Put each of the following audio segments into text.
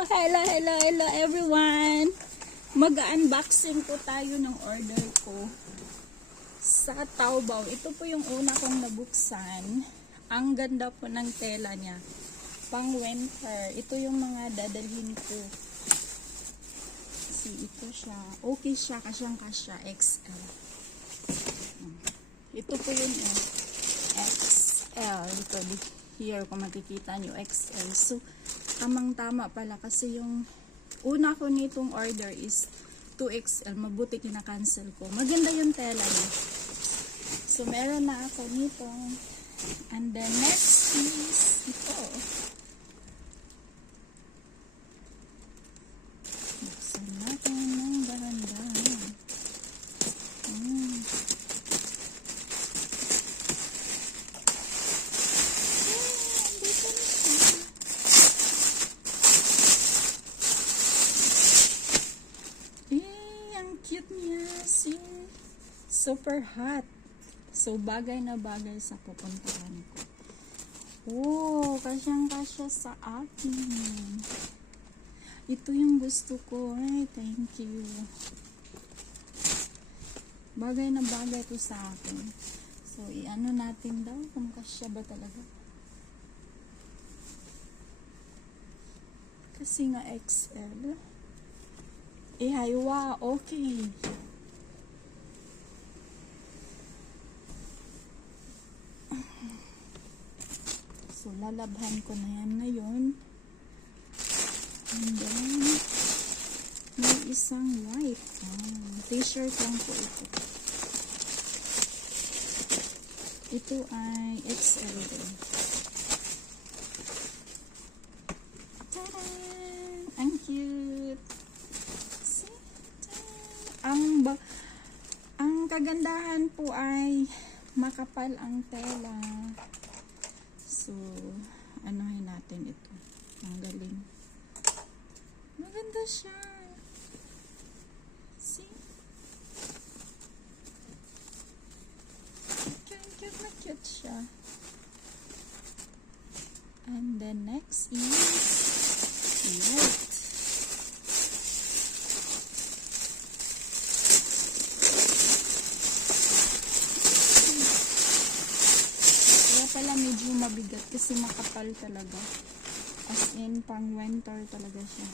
Hello everyone. Mag-unboxing po tayo ng order ko sa Taobao. Ito po yung una kong nabuksan. Ang ganda po ng tela niya. Pang winter. Ito yung mga dadalhin ko. Ito siya. Okay siya. Kasyang-kasya. XL. Ito po yun XL. Ito here kung makikita nyo XL. So, tamang-tama pala kasi yung una ko nitong order is 2XL. Mabuti kinakancel ko. Maganda yung tela niya. So, meron na ako nito. And then, next is ito. Buksan natin ng dahan-dahan. Cute niya, see? Super hot. So, bagay na bagay sa pupuntahan ko. Oh, kasyang-kasya sa akin. Ito yung gusto ko. Ay, thank you. Bagay na bagay to sa akin. So, i-ano natin daw kung kasya ba talaga. Kasi nga XL. Haywa, okay. So, lalabhan ko na yan ngayon. And then, may isang white. T-shirt lang po ito. Ito ay XL din. Tadaan! Ang cute! Ang kagandahan po ay makapal ang tela. So, anuhin natin ito. Ang galing. Maganda siya. See? Cute siya. And then next is white. Pala medyo mabigat kasi makapal talaga, as in pang winter talaga siya.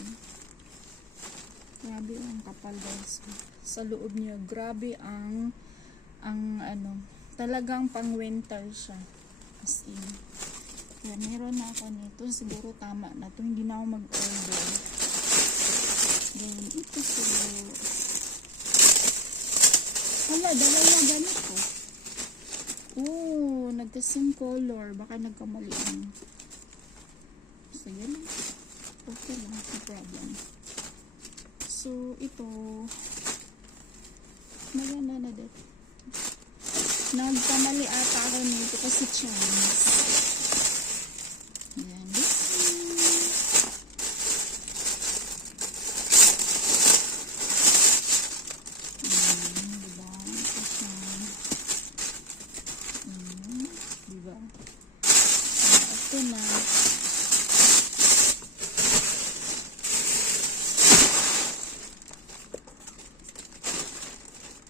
Grabe ang kapal guys sa loob niya. Grabe ang ano, talagang pang winter siya, as in. Kaya meron na ako nito, siguro tama na to, hindi na ako mag-order. Then ito siguro, wala, dalawa ganito. Oh, nagkasing color. Baka nagkamalian. So, yan. Okay lang. No problem. So, ito. Maganda na dito. Nagkamali ata ako nito kasi chance. Yan. Na.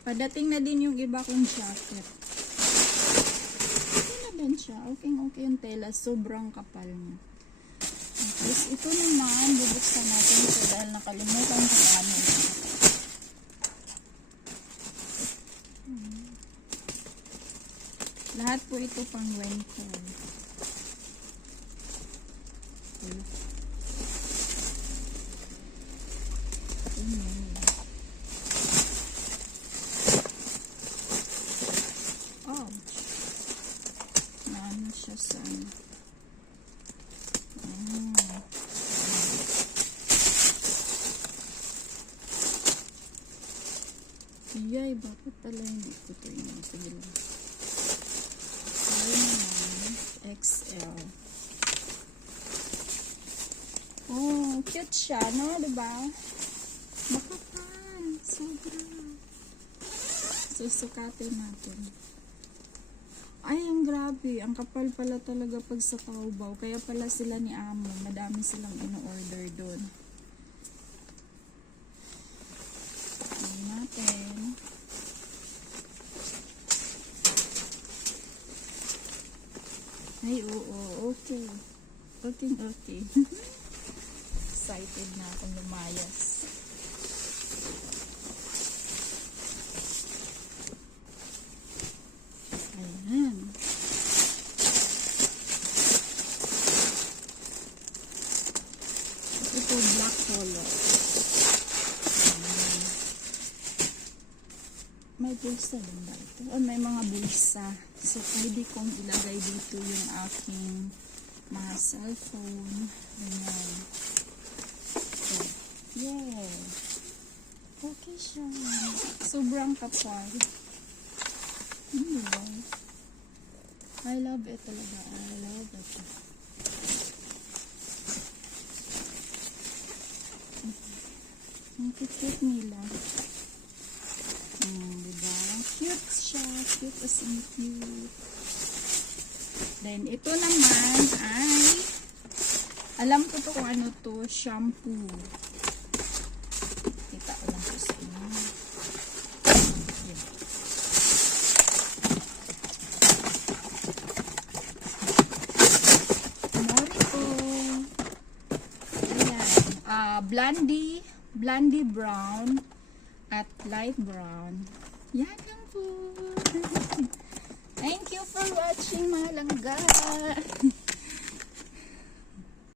Padating na din yung iba kong jacket. Okay na din siya. Okay yung tela. Sobrang kapal niya. Tapos ito naman, bubuksan natin ito dahil nakalimutan ko ano. Lahat po ito pang winter. Oh, naano siya sa yay, bakit pala hindi ko ito yun? Sige lang. XL. Oh, cute siya, no? Diba? Makapal. Sobra. Susukatin natin. Ay, ang grabe. Ang kapal pala talaga pag sa Taobao. Kaya pala sila ni Amo. Madami silang in-order doon. Okay. Excited na akong lumayas. Ayan. Ito black color. Ayan. May bulsa din ba ito? Oh, may mga bulsa. So, pwede kong ilagay dito yung aking mga cellphone. Ayan. So, yeah. Okay siya. Sobrang kapal. Wow. I love it talaga. I love it. Ang cute nila. Diba? Cute siya. Cute as in cute. Then, ito naman ay alam ko to kung ano to. Shampoo. Kita ko lang to sa inyo. Blondie brown at light brown. Yan lang po. Thank you for watching, mga langga.